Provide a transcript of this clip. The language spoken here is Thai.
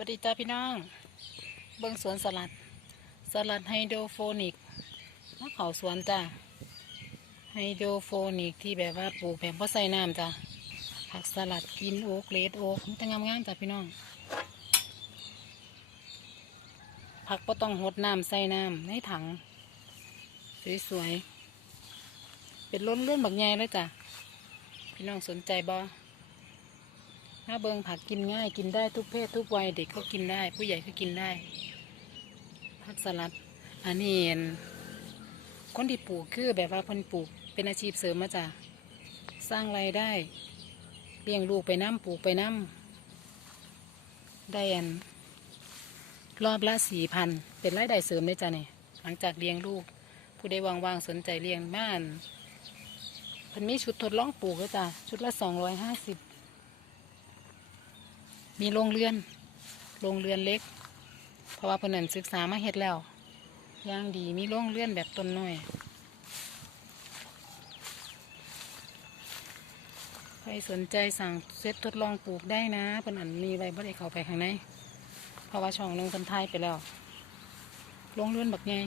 วัสดีจ้าพี่น้อง เบิ้งสวนสลัด สลัดไฮโดรโฟนิกมะเขาสวนจ้าไฮโดรโฟนิกที่แบบว่าปลูกแบบพ่ใส่น้ำจ้าผักสลัดกินโอ๊กเลดโอ๊กมันจะงามๆจ้าพี่น้อง ผักก็ต้องหดน้ำใส่น้ำในถัง สวยๆ เป็นล้นเลื่อนบักใหญ่เลยจ้ะพี่น้องสนใจบ่ ถ้าเบิงผักกินง่ายกินได้ทุกเพศทุกวัยเด็กก็กินได้ ผู้ใหญ่ก็กินได้ผักสลัด อันนี้คนที่ปลูกคือแบบว่าคนปลูกเป็นอาชีพเสริมมาจ้ะสร้างรายได้เลี้ยงลูกไปน้ำปลูกไปน้ำได้อันรอบละสี่พันเป็นรายได้เสริมเลยจ้ะเนี่ยหลังจากเลี้ยงลูก ผู้ใดว่างๆสนใจเลี้ยงบ้านพิ่นมีชุดทดลองปลูกเลยจ้ะชุดละสองร้อยห้าสิบ มีโรงเรือน โรงเรือนเล็ก เพราะว่าเพิ่นนั่นศึกษามาเฮ็ดแล้วย่างดี มีโรงเรือนแบบต้นน้อยใครสนใจสั่งเซตทดลองปลูกได้นะเพิ่นอันมีไว้บ่ได้เข้าไปข้างใน เพราะว่าช่องหนึงเพิ่นทายไปแล้ว โรงเรือนแบักใหญ่